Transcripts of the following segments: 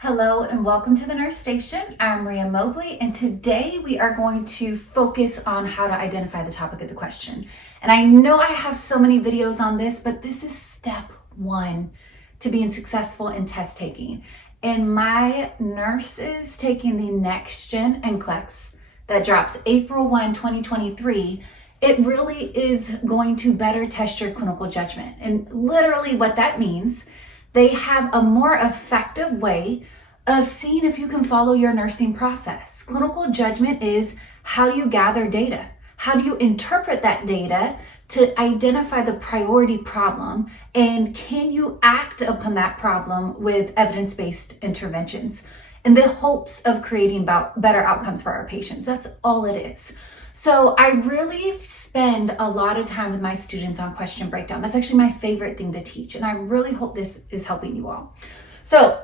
Hello and welcome to the Nurse Station. I'm Maria Mobley, and today we are going to focus on how to identify the topic of the question. And I know I have so many videos on this, but this is step one to being successful in test taking. And my nurses taking the Next Gen NCLEX that drops April 1, 2023, it really is going to better test your clinical judgment. And literally what that means, they have a more effective way of seeing if you can follow your nursing process. Clinical judgment is how do you gather data? How do you interpret that data to identify the priority problem? And can you act upon that problem with evidence-based interventions in the hopes of creating better outcomes for our patients? That's all it is. So I really spend a lot of time with my students on question breakdown. That's actually my favorite thing to teach, and I really hope this is helping you all. So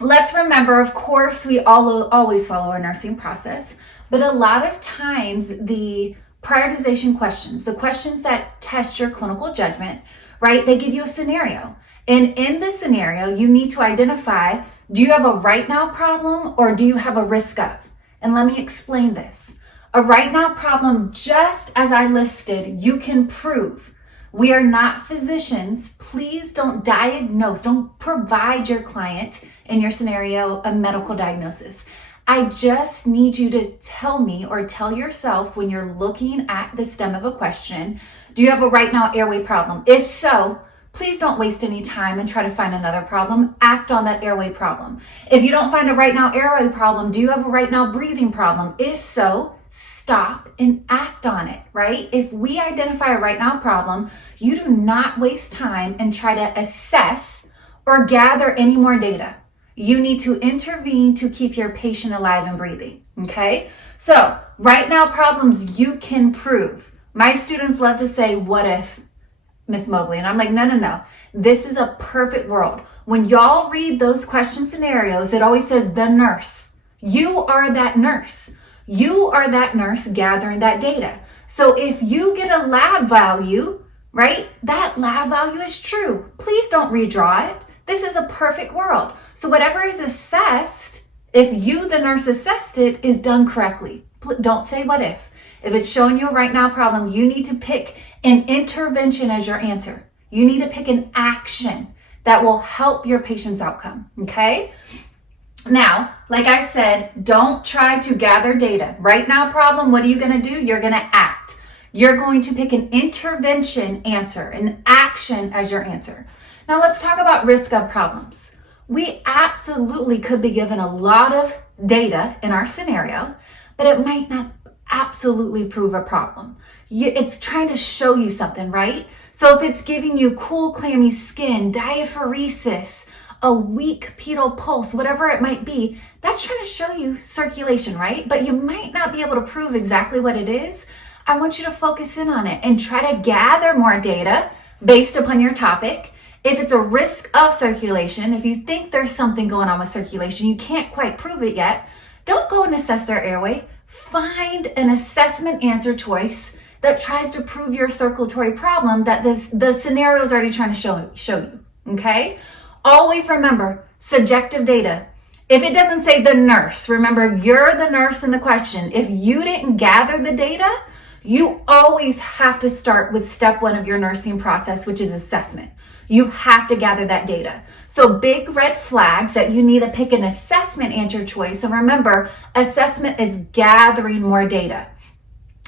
let's remember, of course, we always follow our nursing process, but a lot of times the prioritization questions, the questions that test your clinical judgment, right, they give you a scenario. And in this scenario, you need to identify, do you have a right now problem or do you have a risk of? And let me explain this. A right now problem, just as I listed, you can prove. We are not physicians. Please don't diagnose, don't provide your client in your scenario a medical diagnosis. I just need you to tell me or tell yourself when you're looking at the stem of a question, do you have a right now airway problem? If so, please don't waste any time and try to find another problem. Act on that airway problem. If you don't find a right now airway problem, do you have a right now breathing problem? If so, stop and act on it, right? If we identify a right now problem, you do not waste time and try to assess or gather any more data. You need to intervene to keep your patient alive and breathing, okay? So right now problems you can prove. My students love to say, what if, Miss Mobley? And I'm like, no. This is a perfect world. When y'all read those question scenarios, it always says the nurse. You are that nurse. You are that nurse gathering that data. So if you get a lab value, right, that lab value is true. Please don't redraw it. This is a perfect world. So whatever is assessed, if you, the nurse, assessed it, is done correctly. Don't say what if. If it's showing you a right now problem, you need to pick an intervention as your answer. You need to pick an action that will help your patient's outcome, okay? Now, like I said, don't try to gather data. Right now problem, what are you going to do? You're going to act. You're going to pick an intervention answer, an action as your answer. Now let's talk about risk of problems. We absolutely could be given a lot of data in our scenario, but it might not absolutely prove a problem. It's trying to show you something, right? So if it's giving you cool, clammy skin, diaphoresis, a weak pedal pulse, whatever it might be, that's trying to show you circulation, right? But you might not be able to prove exactly what it is. I want you to focus in on it and try to gather more data based upon your topic. If it's a risk of circulation, if you think there's something going on with circulation, you can't quite prove it yet, don't go and assess their airway. Find an assessment answer choice that tries to prove your circulatory problem that the scenario is already trying to show you, okay? Always remember, subjective data. If it doesn't say the nurse, remember you're the nurse in the question. If you didn't gather the data, you always have to start with step one of your nursing process, which is assessment. You have to gather that data. So big red flags that you need to pick an assessment answer choice. And remember, assessment is gathering more data.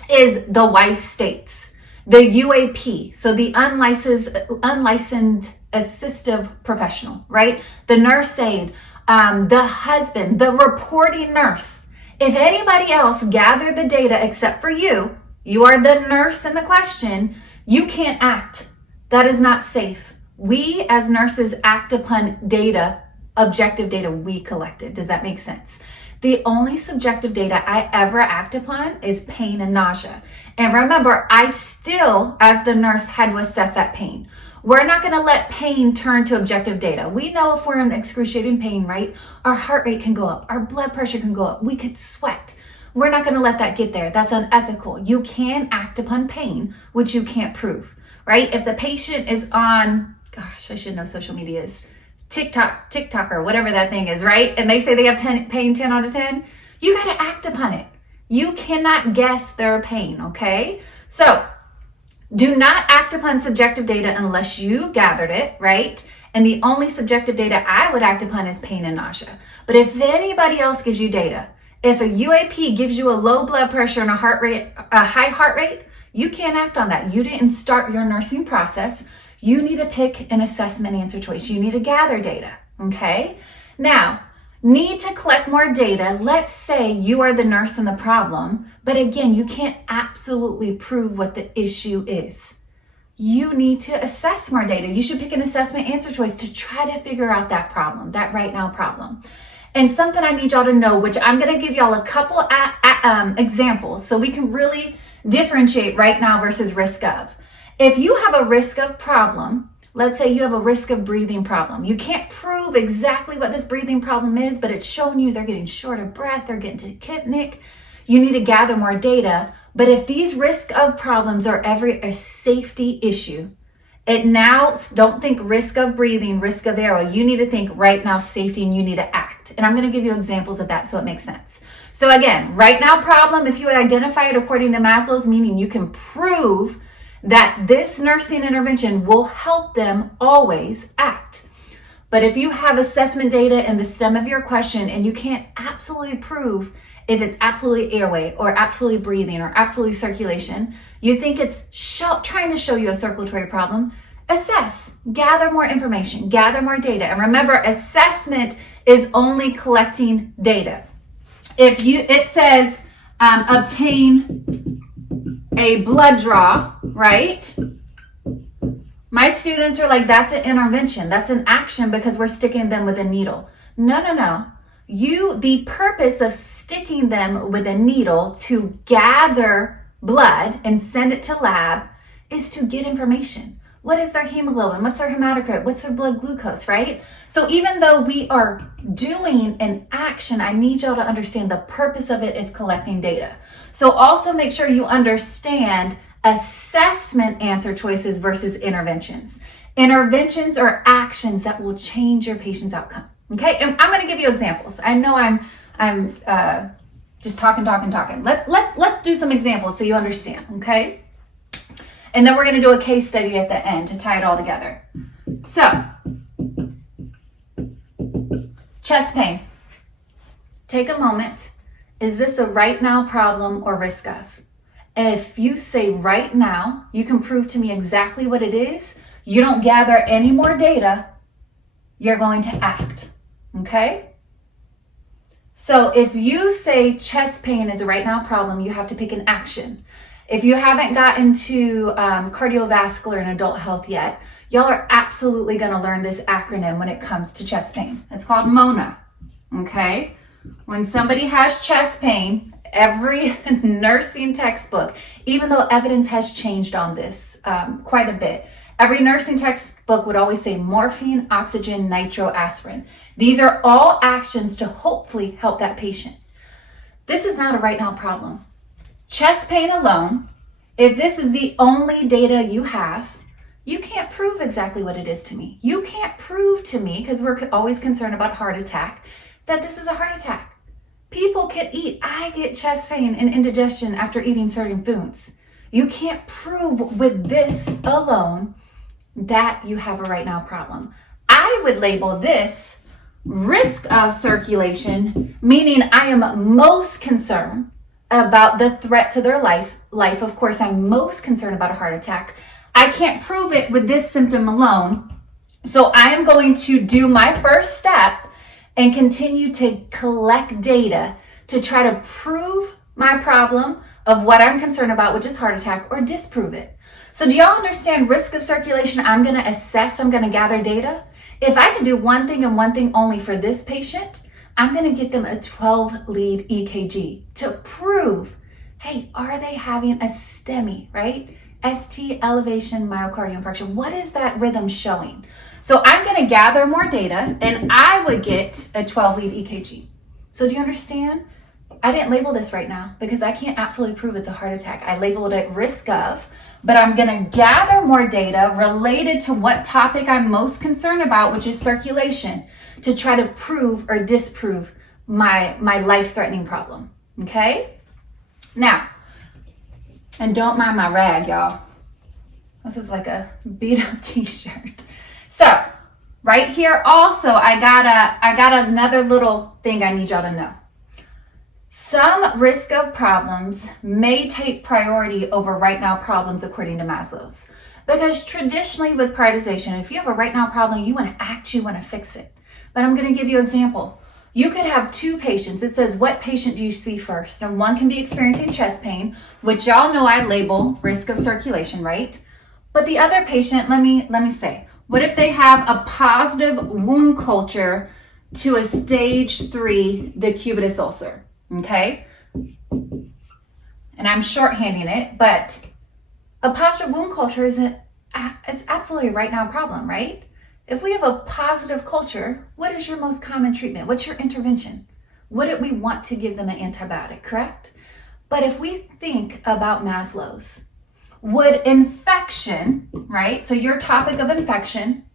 Is the wife states, the UAP, so the unlicensed assistive professional, right? The nurse aide, the husband, the reporting nurse. If anybody else gathered the data except for you, you are the nurse in the question, you can't act. That is not safe. We as nurses act upon data, objective data we collected. Does that make sense? The only subjective data I ever act upon is pain and nausea. And remember, I still, as the nurse, had to assess that pain. We're not going to let pain turn to objective data. We know if we're in excruciating pain, right? Our heart rate can go up. Our blood pressure can go up. We could sweat. We're not going to let that get there. That's unethical. You can act upon pain, which you can't prove, right? If the patient is on, gosh, I should know social media is TikTok or whatever that thing is, right? And they say they have pain 10 out of 10. You got to act upon it. You cannot guess their pain, okay? So do not act upon subjective data unless you gathered it, right? And the only subjective data I would act upon is pain and nausea. But if anybody else gives you data, if a UAP gives you a low blood pressure and a high heart rate, you can't act on that. You didn't start your nursing process. You need to pick an assessment answer choice. You need to gather data, okay? Now, need to collect more data. Let's say you are the nurse in the problem, but again, you can't absolutely prove what the issue is. You need to assess more data. You should pick an assessment answer choice to try to figure out that problem, that right now problem. And something I need y'all to know, which I'm going to give y'all a couple examples so we can really differentiate right now versus risk of. If you have a risk of problem, let's say you have a risk of breathing problem. You can't prove exactly what this breathing problem is, but it's showing you they're getting short of breath, they're getting tachypnic. You need to gather more data. But if these risk of problems are a safety issue, don't think risk of breathing, risk of airway. You need to think right now safety, and you need to act. And I'm going to give you examples of that so it makes sense. So again, right now problem, if you identify it according to Maslow's, meaning you can prove that this nursing intervention will help them, always act. But if you have assessment data in the stem of your question and you can't absolutely prove if it's absolutely airway or absolutely breathing or absolutely circulation, you think it's trying to show you a circulatory problem, assess, gather more information, gather more data. And remember, assessment is only collecting data. If it says obtain a blood draw, right? My students are like, that's an intervention. That's an action because we're sticking them with a needle. No. The purpose of sticking them with a needle to gather blood and send it to lab is to get information. What is their hemoglobin? What's their hematocrit? What's their blood glucose, right? So even though we are doing an action, I need y'all to understand the purpose of it is collecting data. So also make sure you understand assessment answer choices versus interventions. Interventions are actions that will change your patient's outcome. Okay, and I'm going to give you examples. I know I'm just talking. Let's do some examples so you understand. Okay, and then we're going to do a case study at the end to tie it all together. So, chest pain. Take a moment. Is this a right now problem or risk of? If you say right now, you can prove to me exactly what it is. You don't gather any more data. You're going to act. Okay? So if you say chest pain is a right now problem, you have to pick an action. If you haven't gotten to cardiovascular and adult health yet, y'all are absolutely going to learn this acronym when it comes to chest pain. It's called MONA. Okay? When somebody has chest pain, every nursing textbook, even though evidence has changed on this quite a bit, every nursing textbook would always say morphine, oxygen, nitro, aspirin. These are all actions to hopefully help that patient. This is not a right now problem. Chest pain alone, if this is the only data you have, you can't prove exactly what it is to me. You can't prove to me, because we're always concerned about heart attack, that this is a heart attack. People can eat. I get chest pain and indigestion after eating certain foods. You can't prove with this alone that you have a right now problem. I would label this risk of circulation, meaning I am most concerned about the threat to their life. Of course, I'm most concerned about a heart attack. I can't prove it with this symptom alone. So I am going to do my first step and continue to collect data to try to prove my problem of what I'm concerned about, which is heart attack, or disprove it. So do y'all understand risk of circulation? I'm going to assess, I'm going to gather data. If I can do one thing and one thing only for this patient, I'm going to get them a 12 lead EKG to prove, hey, are they having a STEMI, right? ST elevation myocardial infarction. What is that rhythm showing? So I'm going to gather more data and I would get a 12 lead EKG. So do you understand? I didn't label this right now because I can't absolutely prove it's a heart attack. I labeled it risk of, but I'm gonna gather more data related to what topic I'm most concerned about, which is circulation, to try to prove or disprove my life-threatening problem, okay? Now, and don't mind my rag, y'all. This is like a beat up t-shirt. So, right here also, I got another little thing I need y'all to know. Some risk of problems may take priority over right now problems according to Maslow's. Because traditionally with prioritization, if you have a right now problem, you want to act, you want to fix it. But I'm going to give you an example. You could have two patients. It says, what patient do you see first? And one can be experiencing chest pain, which y'all know I label risk of circulation, right? But the other patient, let me say, what if they have a positive wound culture to a stage 3 decubitus ulcer? Okay? And I'm shorthanding it, but a positive wound culture is absolutely a right now problem, right? If we have a positive culture, what is your most common treatment? What's your intervention? Wouldn't we want to give them an antibiotic, correct? But if we think about Maslow's, would infection, right? So your topic of infection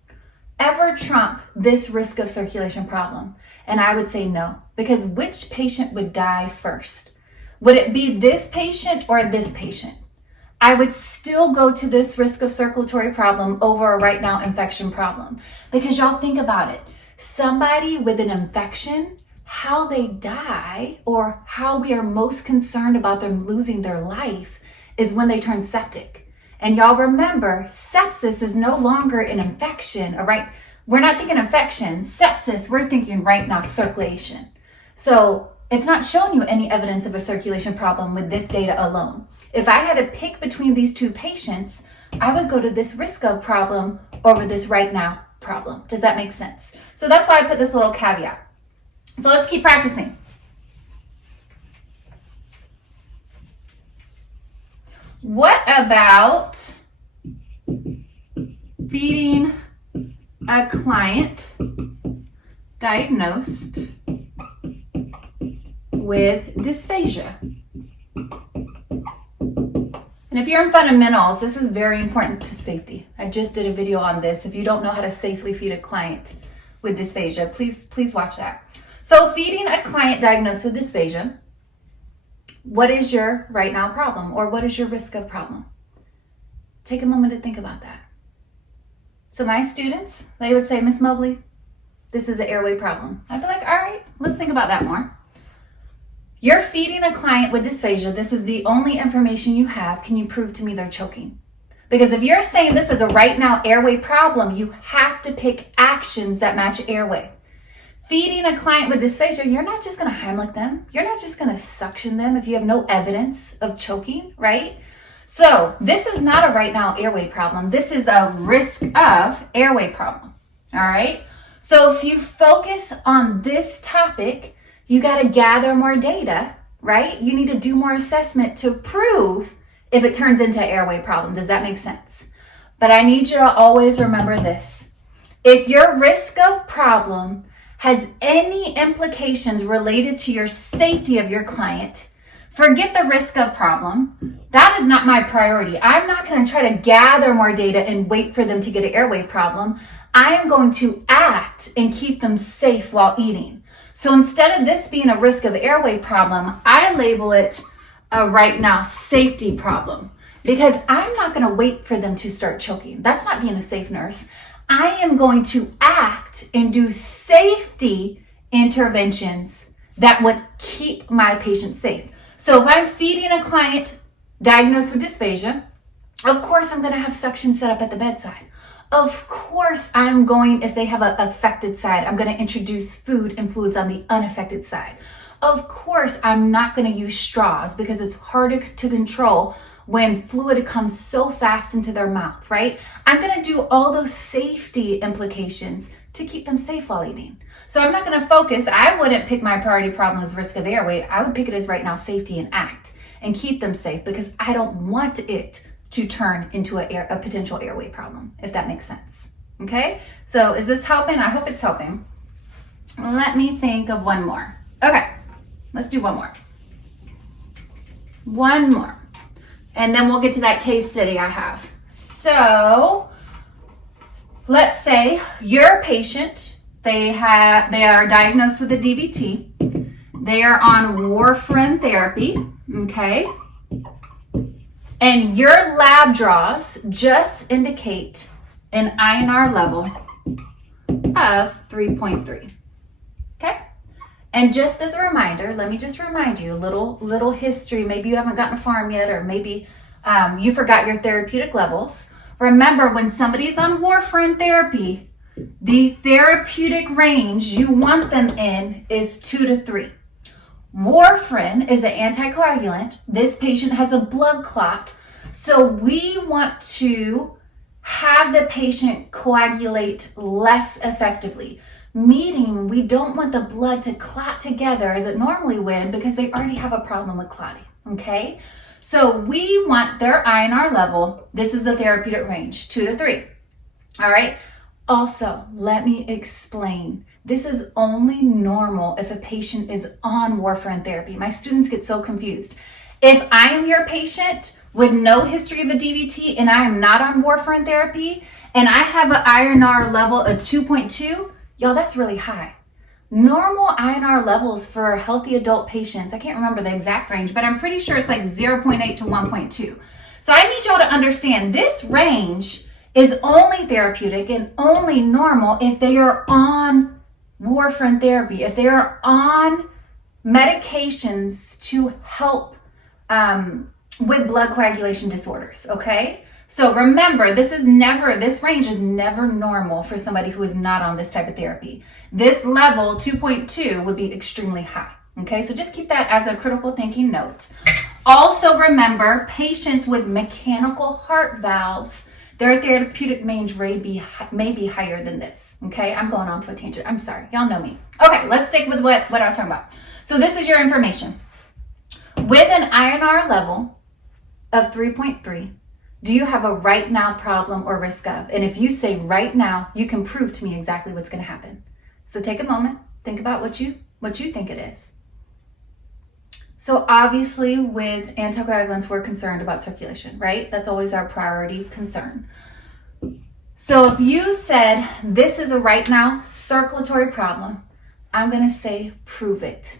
ever trump this risk of circulation problem? And I would say no, because which patient would die first? Would it be this patient or this patient? I would still go to this risk of circulatory problem over a right now infection problem. Because y'all think about it. Somebody with an infection, how they die or how we are most concerned about them losing their life is when they turn septic. And y'all remember, sepsis is no longer an infection, all right? We're not thinking infection. Sepsis, we're thinking right now circulation. So it's not showing you any evidence of a circulation problem with this data alone. If I had to pick between these two patients, I would go to this risk of problem over this right now problem. Does that make sense? So that's why I put this little caveat. So let's keep practicing. What about feeding a client diagnosed with dysphagia? And if you're in fundamentals, this is very important to safety. I just did a video on this. If you don't know how to safely feed a client with dysphagia, please watch that. So feeding a client diagnosed with dysphagia, what is your right now problem, or what is your risk of problem? Take a moment to think about that. So my students, they would say, Miss Mobley, this is an airway problem. I'd be like, all right, let's think about that more. You're feeding a client with dysphagia. This is the only information you have. Can you prove to me they're choking? Because if you're saying this is a right now airway problem, you have to pick actions that match airway. Feeding a client with dysphagia, you're not just going to Heimlich them. You're not just going to suction them if you have no evidence of choking, right? So this is not a right now airway problem. This is a risk of airway problem, all right? So if you focus on this topic, you got to gather more data, right? You need to do more assessment to prove if it turns into an airway problem. Does that make sense? But I need you to always remember this. If your risk of problem has any implications related to your safety of your client, forget the risk of problem. That is not my priority. I'm not going to try to gather more data and wait for them to get an airway problem. I am going to act and keep them safe while eating. So instead of this being a risk of airway problem, I label it a right now safety problem, because I'm not going to wait for them to start choking. That's not being a safe nurse. I am going to act and do safety interventions that would keep my patient safe. So if I'm feeding a client diagnosed with dysphagia, of course I'm going to have suction set up at the bedside. Of course I'm going, if they have an affected side, I'm going to introduce food and fluids on the unaffected side. Of course I'm not going to use straws because it's harder to control when fluid comes so fast into their mouth, right? I'm going to do all those safety implications to keep them safe while eating. So I'm not going to focus. I wouldn't pick my priority problem as risk of airway. I would pick it as right now safety and act and keep them safe, because I don't want it to turn into a potential airway problem, if that makes sense. Okay, so is this helping? I hope it's helping. Let me think of one more. Okay, let's do one more. One more. And then we'll get to that case study I have. So let's say you're a patient. They are diagnosed with a DVT. They are on warfarin therapy, okay? And your lab draws just indicate an INR level of 3.3, okay? And just as a reminder, let me just remind you a little history. Maybe you haven't gotten a farm yet, or maybe you forgot your therapeutic levels. Remember, when somebody's on warfarin therapy, the therapeutic range you want them in is 2 to 3. Warfarin is an anticoagulant. This patient has a blood clot, so we want to have the patient coagulate less effectively, meaning we don't want the blood to clot together as it normally would because they already have a problem with clotting, okay? So we want their INR level, this is the therapeutic range, 2 to 3, all right? Also, let me explain. This is only normal if a patient is on warfarin therapy. My students get so confused. If I am your patient with no history of a DVT and I am not on warfarin therapy and I have an INR level of 2.2, y'all, that's really high. Normal INR levels for healthy adult patients, I can't remember the exact range, but I'm pretty sure it's like 0.8 to 1.2. So I need y'all to understand this range is only therapeutic and only normal if they are on warfarin therapy, if they are on medications to help with blood coagulation disorders, okay? So remember, this range is never normal for somebody who is not on this type of therapy. This level, 2.2, would be extremely high, okay? So just keep that as a critical thinking note. Also remember, patients with mechanical heart valves, their therapeutic range may be higher than this, okay? I'm going on to a tangent. I'm sorry. Y'all know me. Okay, let's stick with what I was talking about. So this is your information. With an INR level of 3.3, do you have a right now problem or risk of? And if you say right now, you can prove to me exactly what's going to happen. So take a moment. Think about what you think it is. So obviously with anticoagulants, we're concerned about circulation, right? That's always our priority concern. So if you said this is a right now circulatory problem, I'm going to say prove it.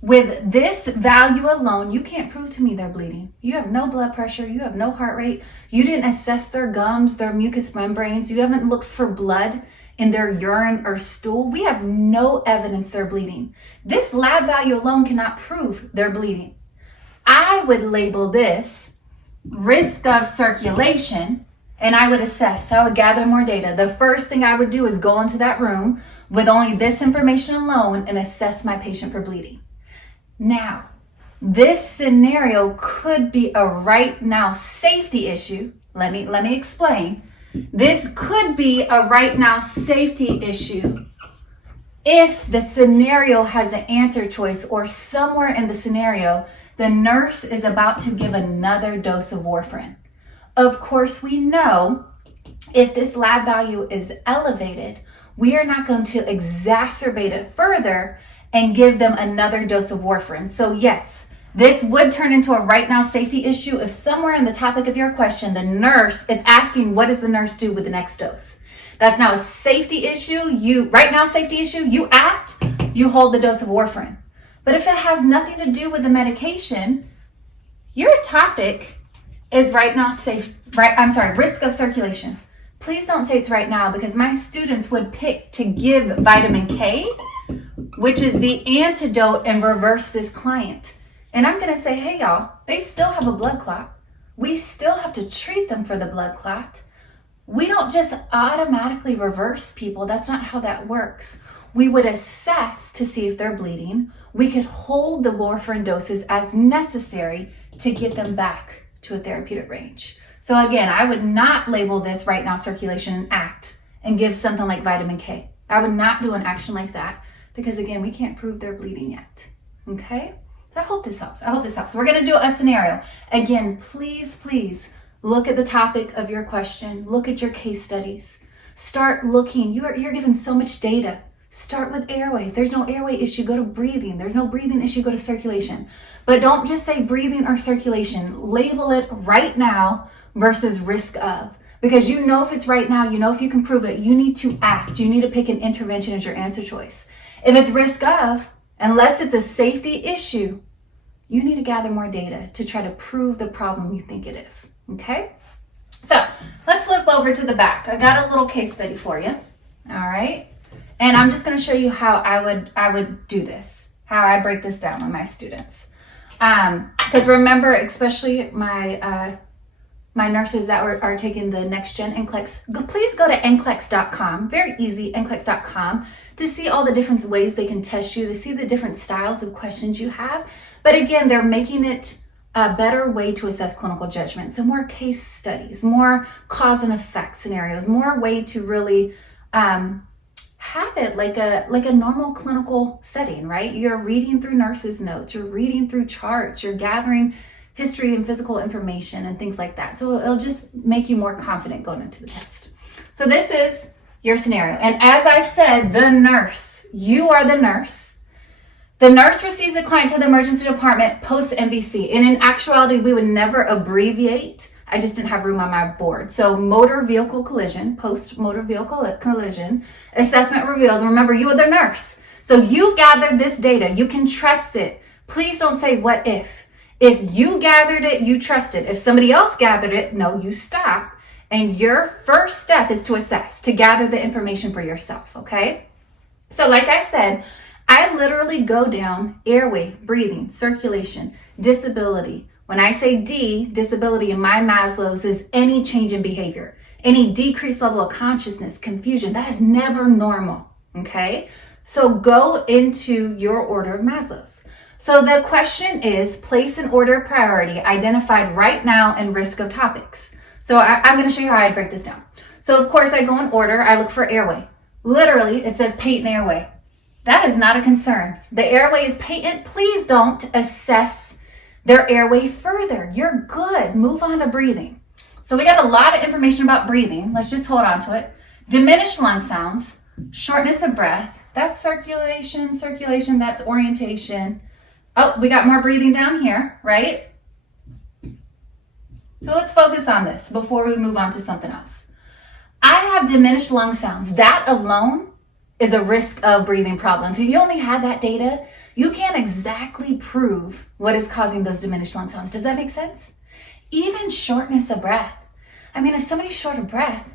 With this value alone, you can't prove to me they're bleeding. You have no blood pressure. You have no heart rate. You didn't assess their gums, their mucous membranes. You haven't looked for blood in their urine or stool. We have no evidence they're bleeding. This lab value alone cannot prove they're bleeding. I would label this risk of circulation, and I would assess. I would gather more data. The first thing I would do is go into that room with only this information alone and assess my patient for bleeding. Now, this scenario could be a right now safety issue. Let me explain. This could be a right now safety issue if the scenario has an answer choice, or somewhere in the scenario, the nurse is about to give another dose of warfarin. Of course, we know if this lab value is elevated, we are not going to exacerbate it further and give them another dose of warfarin. So yes, this would turn into a right now safety issue if somewhere in the topic of your question, the nurse is asking, what does the nurse do with the next dose? That's now a safety issue. Right now safety issue, you act, you hold the dose of warfarin. But if it has nothing to do with the medication, your topic is risk of circulation. Please don't say it's right now, because my students would pick to give vitamin K, which is the antidote, and reverse this client. And I'm going to say, hey, y'all, they still have a blood clot. We still have to treat them for the blood clot. We don't just automatically reverse people. That's not how that works. We would assess to see if they're bleeding. We could hold the warfarin doses as necessary to get them back to a therapeutic range. So again, I would not label this right now circulation and act and give something like vitamin K. I would not do an action like that, because again, we can't prove they're bleeding yet. Okay? So I hope this helps. We're going to do a scenario. Again, please look at the topic of your question. Look at your case studies. Start looking. You're given so much data, Start with airway. If there's no airway issue, go to breathing. There's no breathing issue, go to circulation. But don't just say breathing or circulation. Label it right now versus risk of. Because you know if it's right now, you know if you can prove it, you need to act. You need to pick an intervention as your answer choice. If it's risk of, unless it's a safety issue, you need to gather more data to try to prove the problem you think it is, okay? So let's flip over to the back. I got a little case study for you, all right? And I'm just gonna show you how I would do this, how I break this down with my students. Because remember, especially my nurses that are taking the next gen NCLEX, please go to NCLEX.com, very easy, NCLEX.com, to see all the different ways they can test you, to see the different styles of questions you have. But again, they're making it a better way to assess clinical judgment. So more case studies, more cause and effect scenarios, more way to really have it like a normal clinical setting, right? You're reading through nurses' notes, you're reading through charts, you're gathering history and physical information and things like that. So it'll just make you more confident going into the test. So this is your scenario. And as I said, the nurse, you are the nurse. The nurse receives a client to the emergency department post MVC. And in actuality, we would never abbreviate. I just didn't have room on my board. So motor vehicle collision, post motor vehicle collision, assessment reveals. Remember, you are the nurse. So you gathered this data. You can trust it. Please don't say what if. If you gathered it, you trust it. If somebody else gathered it, no, you stop. And your first step is to assess, to gather the information for yourself, okay? So like I said, I literally go down airway, breathing, circulation, disability. When I say D, disability in my Maslow's is any change in behavior, any decreased level of consciousness, confusion. That is never normal, okay? So go into your order of Maslow's. So the question is, place an order of priority identified right now and risk of topics. So I'm going to show you how I break this down. So of course I go in order, I look for airway. Literally it says patent airway. That is not a concern. The airway is patent. Please don't assess their airway further. You're good. Move on to breathing. So we got a lot of information about breathing. Let's just hold on to it. Diminished lung sounds, shortness of breath. That's circulation, that's orientation. Oh, we got more breathing down here, right? So let's focus on this before we move on to something else. I have diminished lung sounds. That alone is a risk of breathing problem. If you only had that data, you can't exactly prove what is causing those diminished lung sounds. Does that make sense? Even shortness of breath. I mean, if somebody's short of breath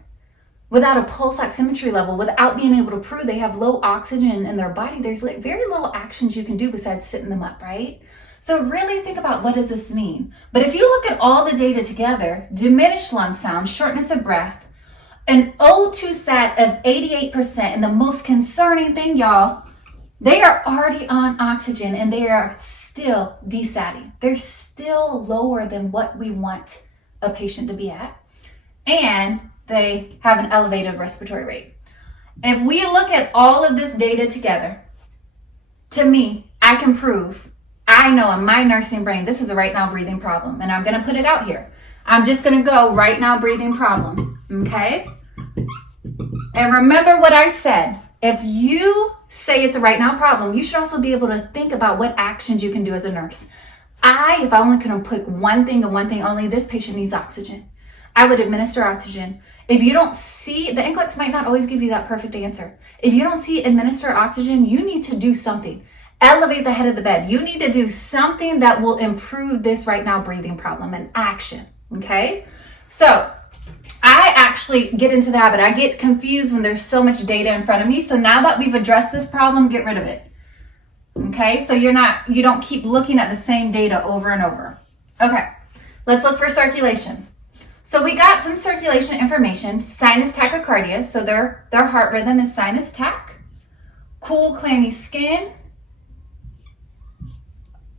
without a pulse oximetry level, without being able to prove they have low oxygen in their body, there's like very little actions you can do besides sitting them up, right? So really think about, what does this mean? But if you look at all the data together, diminished lung sound, shortness of breath, an O2 sat of 88%, and the most concerning thing, y'all, they are already on oxygen and they are still desatting. They're still lower than what we want a patient to be at. And they have an elevated respiratory rate. If we look at all of this data together, to me, I can prove, I know in my nursing brain, this is a right now breathing problem. And I'm going to put it out here. I'm just going to go right now breathing problem. Okay? And remember what I said. If you say it's a right now problem, you should also be able to think about what actions you can do as a nurse. If I only could pick one thing and one thing only, this patient needs oxygen. I would administer oxygen. If you don't see, the NCLEX might not always give you that perfect answer. If you don't see administer oxygen, you need to do something. Elevate the head of the bed. You need to do something that will improve this right now breathing problem, and action, okay? So I actually get into the habit. I get confused when there's so much data in front of me. So now that we've addressed this problem, get rid of it. Okay, so you don't keep looking at the same data over and over. Okay, let's look for circulation. So we got some circulation information, sinus tachycardia, so their heart rhythm is sinus tach, cool, clammy skin,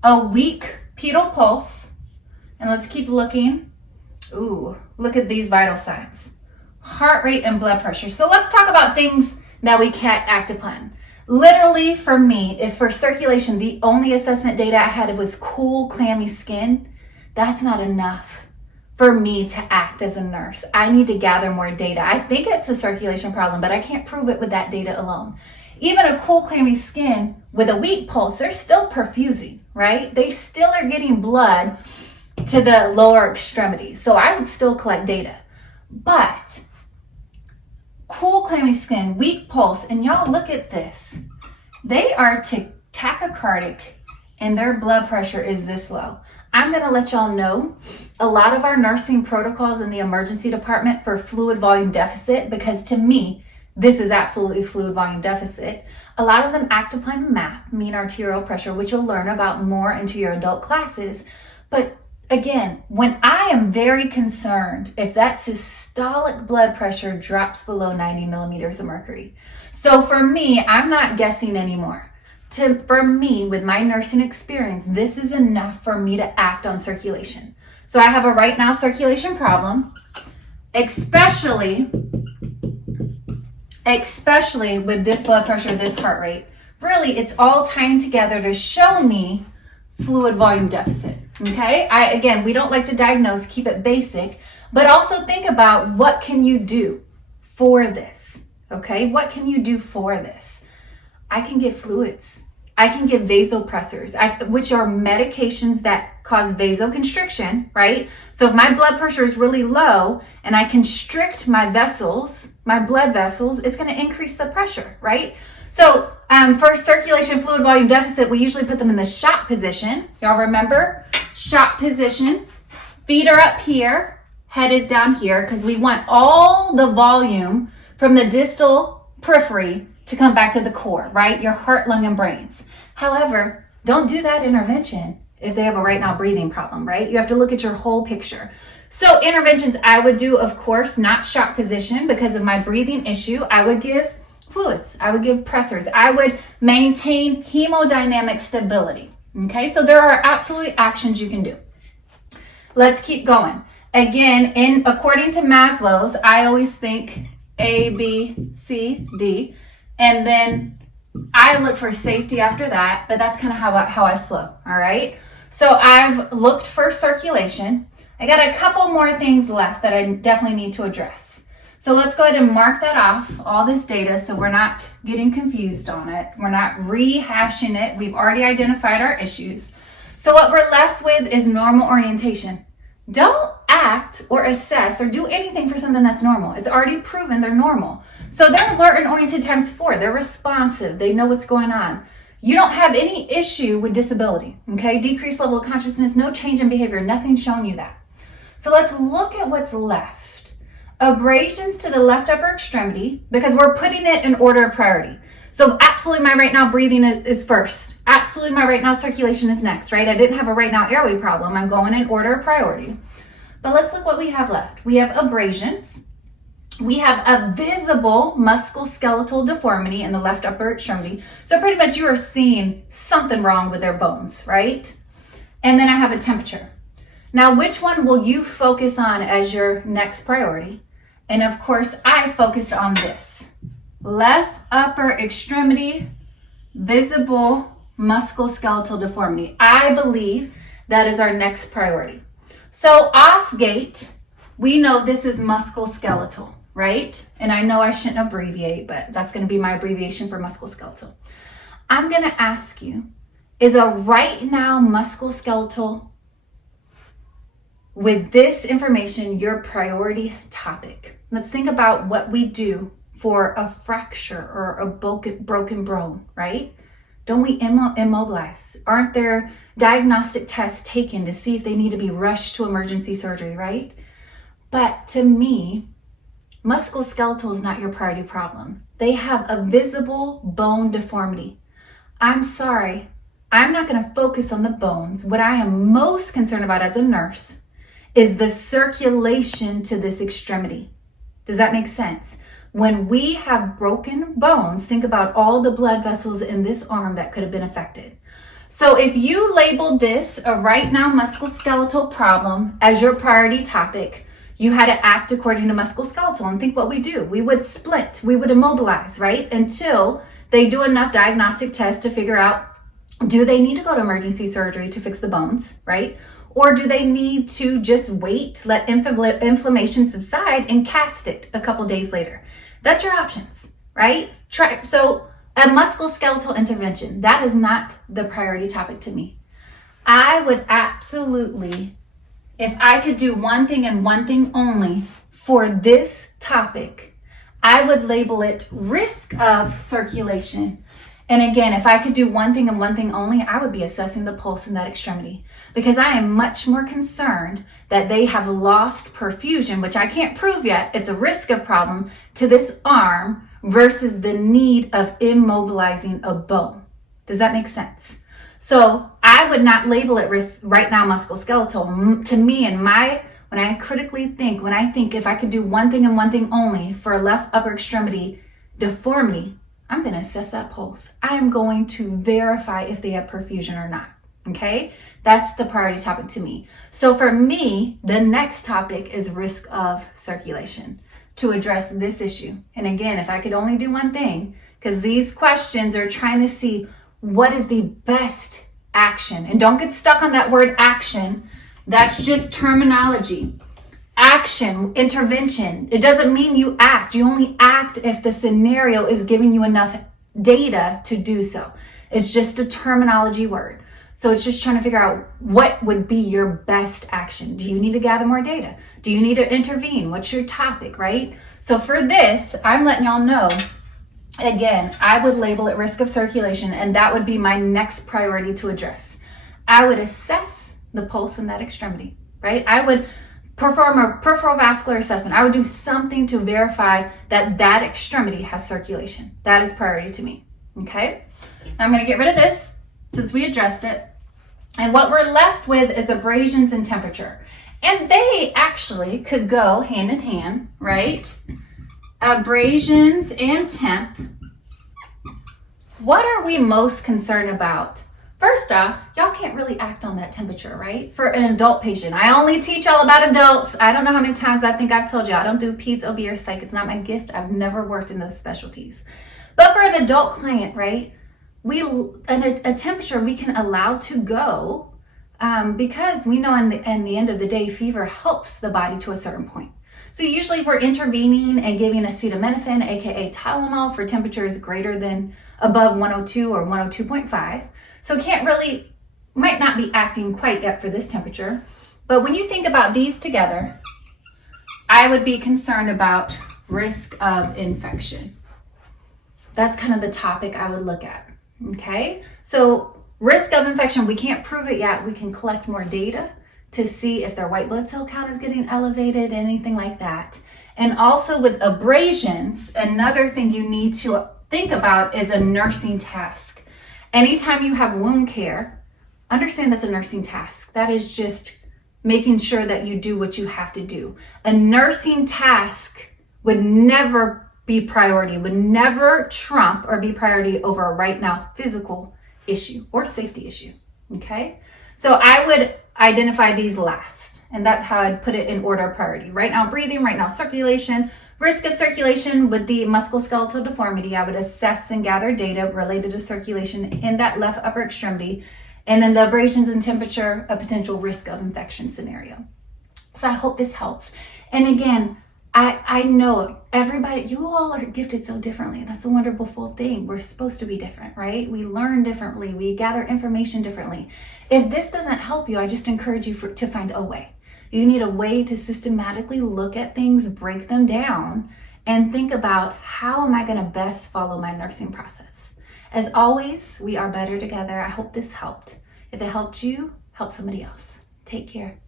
a weak pedal pulse, and let's keep looking. Ooh, look at these vital signs, heart rate and blood pressure. So let's talk about things that we can't act upon. Literally for me, if for circulation, the only assessment data I had was cool, clammy skin, that's not enough for me to act as a nurse. I need to gather more data. I think it's a circulation problem, but I can't prove it with that data alone. Even a cool, clammy skin with a weak pulse, they're still perfusing, right? They still are getting blood to the lower extremities. So I would still collect data. But cool, clammy skin, weak pulse, and y'all look at this. They are tachycardic and their blood pressure is this low. I'm gonna let y'all know a lot of our nursing protocols in the emergency department for fluid volume deficit, because to me, this is absolutely fluid volume deficit. A lot of them act upon MAP, mean arterial pressure, which you'll learn about more into your adult classes. But again, when I am very concerned if that systolic blood pressure drops below 90 millimeters of mercury. So for me, I'm not guessing anymore. For me, with my nursing experience, this is enough for me to act on circulation. So I have a right now circulation problem, especially with this blood pressure, this heart rate. Really, it's all tying together to show me fluid volume deficit, okay? Again, we don't like to diagnose, keep it basic, but also think about what can you do for this, okay? What can you do for this? I can give fluids. I can give vasopressors, which are medications that cause vasoconstriction, right? So if my blood pressure is really low and I constrict my vessels, my blood vessels, it's going to increase the pressure, right? So for circulation fluid volume deficit, we usually put them in the shot position. Y'all remember? Shot position. Feet are up here. Head is down here because we want all the volume from the distal periphery to come back to the core, right? Your heart, lung, and brains. However, don't do that intervention if they have a right now breathing problem, right? You have to look at your whole picture. So interventions I would do, of course, not shot position because of my breathing issue. I would give fluids. I would give pressors. I would maintain hemodynamic stability. Okay, so there are absolutely actions you can do. Let's keep going. Again, according to Maslow's, I always think A, B, C, D. And then I look for safety after that, but that's kind of how I flow, all right? So I've looked for circulation. I got a couple more things left that I definitely need to address. So let's go ahead and mark that off, all this data, so we're not getting confused on it. We're not rehashing it. We've already identified our issues. So what we're left with is normal orientation. Don't act or assess or do anything for something that's normal. It's already proven they're normal. So they're alert and oriented times 4. They're responsive. They know what's going on. You don't have any issue with disability, okay? Decreased level of consciousness, no change in behavior, nothing showing you that. So let's look at what's left. Abrasions to the left upper extremity, because we're putting it in order of priority. So absolutely my right now breathing is first. Absolutely my right now circulation is next, right? I didn't have a right now airway problem. I'm going in order of priority. But let's look what we have left. We have abrasions. We have a visible musculoskeletal deformity in the left upper extremity. So pretty much you are seeing something wrong with their bones, right? And then I have a temperature. Now, which one will you focus on as your next priority? And of course, I focused on this. Left upper extremity, visible musculoskeletal deformity. I believe that is our next priority. So off gate, we know this is musculoskeletal, right? And I know I shouldn't abbreviate, but that's going to be my abbreviation for musculoskeletal. I'm going to ask you, is a right now musculoskeletal with this information your priority topic? Let's think about what we do for a fracture or a broken bone, right? Don't we immobilize? Aren't there diagnostic tests taken to see if they need to be rushed to emergency surgery, right? But to me, musculoskeletal is not your priority problem. They have a visible bone deformity. I'm sorry, I'm not going to focus on the bones. What I am most concerned about as a nurse is the circulation to this extremity. Does that make sense? When we have broken bones, think about all the blood vessels in this arm that could have been affected. So if you labeled this a right now musculoskeletal problem as your priority topic, you had to act according to musculoskeletal. And think what we do. We would split, we would immobilize, right? Until they do enough diagnostic tests to figure out, do they need to go to emergency surgery to fix the bones, right? Or do they need to just wait, let inflammation subside and cast it a couple days later? That's your options, right? So A musculoskeletal intervention, that is not the priority topic to me. I would absolutely, if I could do one thing and one thing only for this topic, I would label it risk of circulation. And again, if I could do one thing and one thing only, I would be assessing the pulse in that extremity, because I am much more concerned that they have lost perfusion, which I can't prove yet. It's a risk of problem to this arm versus the need of immobilizing a bone. Does that make sense? So I would not label it risk right now musculoskeletal. To me, when I critically think, when I think if I could do one thing and one thing only for a left upper extremity deformity, I'm going to assess that pulse. I am going to verify if they have perfusion or not. Okay? That's the priority topic to me. So for me, the next topic is risk of circulation to address this issue. And again, if I could only do one thing, because these questions are trying to see what is the best action. And don't get stuck on that word action. That's just terminology. Action, intervention. It doesn't mean you act. You only act if the scenario is giving you enough data to do so. It's just a terminology word. So it's just trying to figure out what would be your best action. Do you need to gather more data? Do you need to intervene? What's your topic, right? So for this, I'm letting y'all know, again, I would label it risk of circulation, and that would be my next priority to address. I would assess the pulse in that extremity, right? I would perform a peripheral vascular assessment. I would do something to verify that that extremity has circulation. That is priority to me, okay? Now I'm gonna get rid of this since we addressed it. And what we're left with is abrasions and temperature. And they actually could go hand in hand, right? Abrasions and temp. What are we most concerned about? First off, y'all can't really act on that temperature, right? For an adult patient. I only teach y'all about adults. I don't know how many times I think I've told you I don't do peds, OB, or psych. It's not my gift. I've never worked in those specialties. But for an adult client, right? A temperature we can allow to go because we know in the end of the day, fever helps the body to a certain point. So usually we're intervening and giving acetaminophen, aka Tylenol, for temperatures greater than above 102 or 102.5. So might not be acting quite yet for this temperature. But when you think about these together, I would be concerned about risk of infection. That's kind of the topic I would look at. Okay, so risk of infection, we can't prove it yet. We can collect more data to see if their white blood cell count is getting elevated, anything like that. And also with abrasions, another thing you need to think about is a nursing task. Anytime you have wound care, understand that's a nursing task. That is just making sure that you do what you have to do. A nursing task would never be priority, would never trump or be priority over a right now physical issue or safety issue, okay? So I would identify these last, and that's how I'd put it in order of priority. Right now breathing, right now circulation, risk of circulation with the musculoskeletal deformity. I would assess and gather data related to circulation in that left upper extremity, and then the abrasions and temperature, a potential risk of infection scenario. So I hope this helps. And again, I know everybody, you all are gifted so differently. That's the wonderful thing. We're supposed to be different, right? We learn differently. We gather information differently. If this doesn't help you, I just encourage you to find a way. You need a way to systematically look at things, break them down, and think about how am I going to best follow my nursing process. As always, we are better together. I hope this helped. If it helped you, help somebody else. Take care.